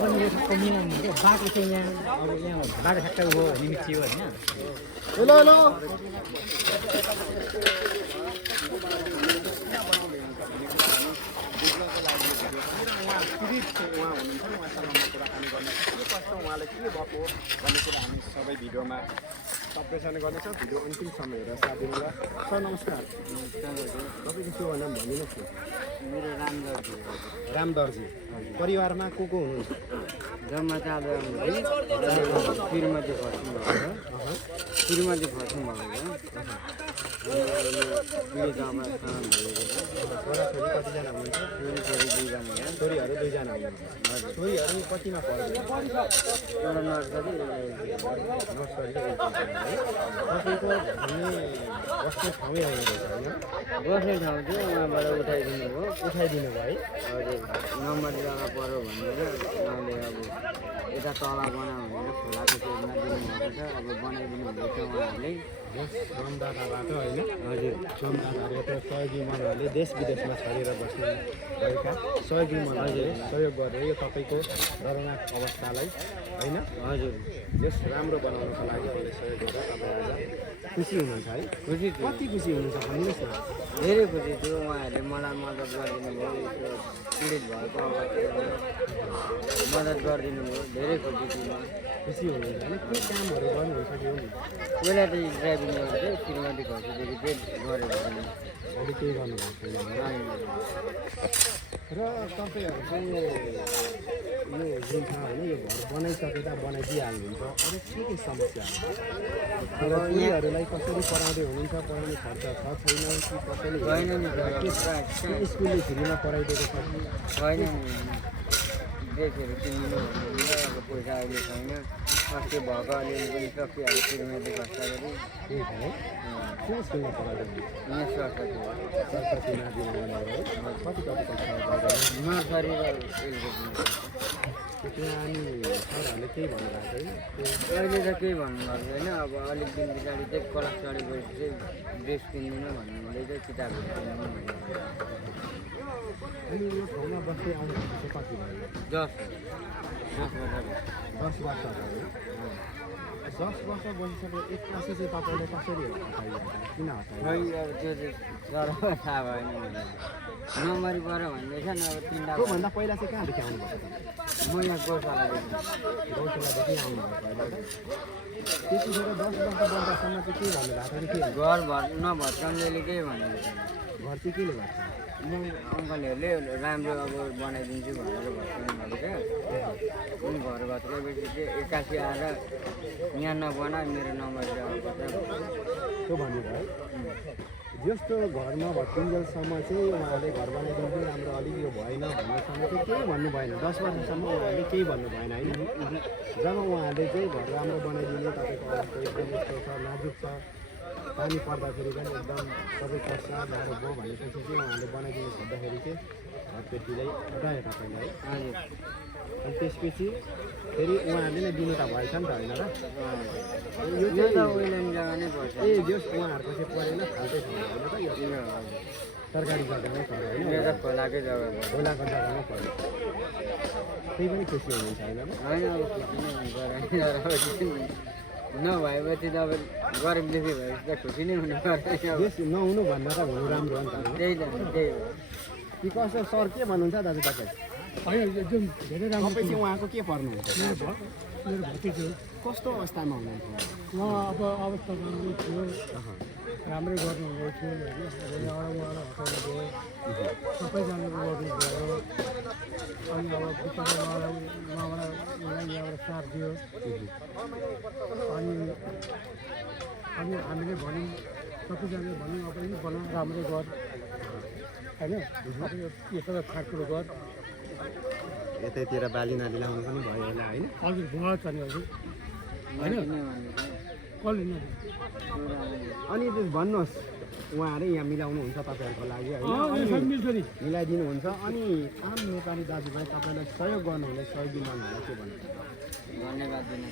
पनि यो ठक्क मिलाउनु हुन्छ बाटो चाहिँ यहाँ अब यहाँ बाटो ठ्याक्कै हो निमित्ती हो होइन हेलो हेलो उहाँले के भएको भन्ने कुरा हामी सबै भिडियोमा सम्प्रेषण गर्नेछौँ भिडियो अन्तिमसम्म हेरेर साथ दिनुलाई सर नमस्कार तपाईँको के नाम भनिदिनुहोस् न मेरो राम दर्जी परिवारमा को हुनुहुन्छ जम्मा चाहिँ अब श्रीमती फस्नु भएको छोराछोरी कतिजना हुनुहुन्छ छोरीहरू दुईजना हुनुहुन्छ छोरीहरू कतिमा पढ्छ एउटा नर्सरी तपाईँको भन्ने बस्ने ठाउँै होइन बस्ने ठाउँ चाहिँ उहाँबाट उठाइदिनु भयो उठाइदिनु भयो है हजुर नम्बर जग्गा पऱ्यो भनेर उहाँले अब यता तला बनाऊ भनेर खोलाको छेउमा दिनुभएको छ अब बनाइदिनु हुँदैछ उहाँहरूले यस श्रमदाताबाट होइन हजुर श्रमदाताहरू यता सहयोगी मनहरूले देश विदेशमा छरेर बस्नु भएका सहयोगी मनहरूले सहयोग गरेर यो तपाईँको दर्दनाक अवस्थालाई होइन हजुर यस राम्रो बनाउनको लागि अहिले सहयोग गरेर तपाईँ आज खुसी हुनुहुन्छ है खुसी छु कति खुसी हुनुहुन्छ भन्नुहोस् न धेरै खुसी छु उहाँहरूले मलाई मद्दत गरिदिनु भयो यो पीडित भएको अवस्थामा मद्दत गरिदिनु भयो धेरै खुसी छु म खुसी हुनुहुन्छ होइन के कामहरू गर्नुहुन्छ कि हुनु पहिला चाहिँ ड्राइभिङ गर्थेँ श्रीमती खर्चदेखि चाहिँ गरेको थिएन अहिले केही गर्नुभएको छैन र तपाईँहरू चाहिँ यो जुन छ होइन यो घर बनाइसकेर बनाइदिइहाल्नुहुन्छ अरू के समस्याहरू र यीहरूलाई कसरी पढाउँदै हुनुहुन्छ पढाउने खर्च छ छैन कि कसैले छैन नि स्कुलले फ्रीमा पढाइदिएको छ कि छैन नि ड्रेसहरू किनिदिनु भन्नुहुन्छ अब पैसा अहिले छैन अस्ति भएको अलिअलि पनि सकिहाल्यो श्रीमती खर्च गरी त्यही छ है कुन स्कुलमा पढाइदिनु यहाँ सरस्वती सरस्वती नादिनु है कति कक्षा पढाइदिनु नर्सरी र एलकेजी त्यहाँ अनि सरहरूले केही भन्नुभएको छैन अहिले त केही भन्नुभएको छैन अब अलिक दिन पछाडि चाहिँ क्लास चढेपछि चाहिँ ड्रेस किन्दिनँ भन्नु हुँदैछ किताबहरू किन्दिनँ भन्नु अनि यो ठाउँमा बस्दै आउनुहुन्छ चाहिँ कति भयो 10 10 वर्ष भयो 10 वर्ष बसिसकेर एक्कासी चाहिँ तपाईँले कसरी हटाइदिनु किन हटाइदिनु खै अब त्यो चाहिँ गरौँ थाहा भएन मलाई नम्बरी पऱ्यो भन्दैछन् अब तिनवटा त्योभन्दा पहिला चाहिँ कहाँदेखि आउनुभएको म यहाँ गोशालादेखि गौशालादेखि आउनुभएको पहिला त्यतिखेर 10 वर्ष बन्दासम्म चाहिँ के भन्नुभएको थियो के घर नभत्काउनेले केही भनेको छैन घर चाहिँ केले गर्छ म अङ्कलहरूले राम्रो अब बनाइदिन्छु भनेर भत्काउनु भएको थियो अनि घर भत्काएपछि चाहिँ एक्कासी आएर यहाँ नबना मेरो नम्बर त्यो भन्नुभयो जस्तो घरमा भत्किन्जेलसम्म चाहिँ उहाँले घर बनाइदिनु राम्रो अलिक यो भएन भन्नेसम्म चाहिँ केही भन्नु भएन 10 वर्षसम्म उहाँले केही भन्नु भएन होइन जब उहाँले चाहिँ घर राम्रो बनाइदिने तपाईँको अवस्था एकदम यस्तो छ नाजुक छ पानी पर्दाखेरि पनि एकदम सबै कष्ट गाह्रो भयो भनेपछि चाहिँ उहाँले बनाइदिनु खोज्दाखेरि चाहिँ घरपेटीलाई हटायो तपाईँलाई है हजुर अनि त्यसपछि फेरि उहाँहरूले नै दिनु त भएछ नि त होइन र यो त ओइल्यान्ड जग्गा नै पर्छ ए जस उहाँहरूको चाहिँ परेन फाल्टै ठाउँ होइन त यो सरकारी जग्गामै पऱ्यो होइन यो त खोलाकै जग्गा पर्छ खोलाको जग्गामा पऱ्यो त्यही पनि खुसी हुनुहुन्छ होइन होइन अब खुसी नै हुन्छ नभएपछि त अब गरिब दुःखी भएपछि त खुसी नै हुनु पर्छ यस नहुनु भन्दा त हुनु राम्रो हो नि त त्यही त त्यही हो कि कसो सर के भन्नुहुन्छ दाजु तपाईँ एकदम धेरै राम्रो तपाईँ चाहिँ उहाँको के पर्नुहुन्छ मेरो भतिजो कस्तो अवस्थामा हुनुहुन्थ्यो उहाँ अब अवस्था राम्रो थियो राम्रै गर्नुहुँदै थियो होइन यहाँबाट उहाँलाई हटाउनु गयो सबैजनाको गर्नु गयो अनि अब बिचरा उहाँबाट यहाँबाट साथ दियो अनि हामीले भन्यौँ सबैजनाले भन्यौँ अब यही बना राम्रै गर होइन अब यो सबै फाटकुरो गर यतैतिर बाली नाली लाउनु पनि भयो होला होइन हजुर भुवा छ नि हजुर होइन कसले नि अनि भन्नुहोस् उहाँहरू यहाँ मिलाउनुहुन्छ तपाईँहरूको लागि होइन मिल्छ नि मिलाइदिनुहुन्छ अनि आम नेपाली दाजुभाइ तपाईँलाई सहयोग गर्नुहुने सहयोगी मनहरूलाई के भन्नुहुन्छ धन्यवाद दिन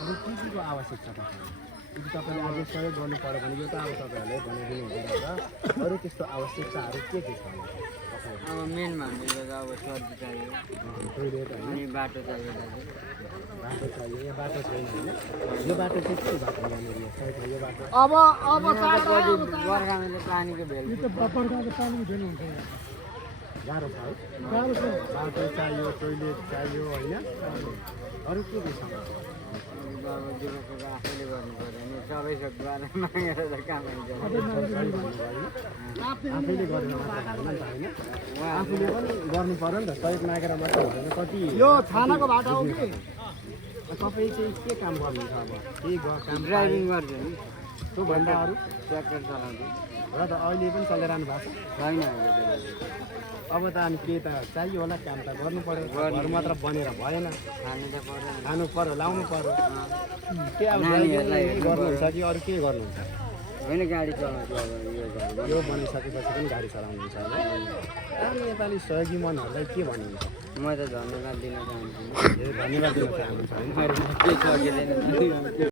अब के केको आवश्यक छ तपाईँलाई यदि तपाईँले अझै सहयोग गर्नु पऱ्यो भने यो त अब तपाईँहरूले बनाइदिनु हुँदैन र अरू त्यस्तो आवश्यकताहरू के छ होला तपाईँहरू अब मेन भनेको त अब सब्जी चाहियो टोइलेट होइन अनि बाटो चाहियो दाजु बाटो चाहियो यहाँ बाटो छैन होइन यो बाटो चाहिँ के बाटो यहाँनिर साइडमा यो बाटो अब बर्खामा पानीको भेल यो त बर्खाको पानी उठेन हुन्छ यहाँ। गाह्रो छ है गाह्रो छ। बाटो चाहियो टोइलेट चाहियो होइन अरू के छ अब दुःखको आफैले गर्नु पऱ्यो भने सबै सबद्वारा मागेर त काम हुन्छ आफैले गरेर मात्र भएन नि त होइन आफूले पनि गर्नु पऱ्यो नि त सहयोग मागेर मात्र हुँदैन कति यो छानाको बाटो हो कि तपाईँ चाहिँ के काम गर्नुहुन्छ अब केही काम ड्राइभिङ गर्छु नि त्योभन्दा अरू ट्र्याक्टर चलाउँछु र त अहिले पनि चलिरहनु भएको छ छैन अहिले त अब त अनि के त चाहियो होला काम त गर्नु पऱ्यो घर मात्र बनेर भएन खानु त पऱ्यो नि। खानु पऱ्यो लाउनु पऱ्यो के अब नानीहरूलाई ड्राइभिङ गर्नुहुन्छ कि अरू के गर्नुहुन्छ होइन गाडी चलाउँछु अब यो घर यो बनाइसकेपछि पनि गाडी चलाउनुहुन्छ होइन अनि नेपाली सहयोगी मनहरूलाई के भन्नुहुन्छ म त धन्यवाद दिन चाहन्छु धन्यवाद दिन चाहनुहुन्छ होइन के सकिँदैन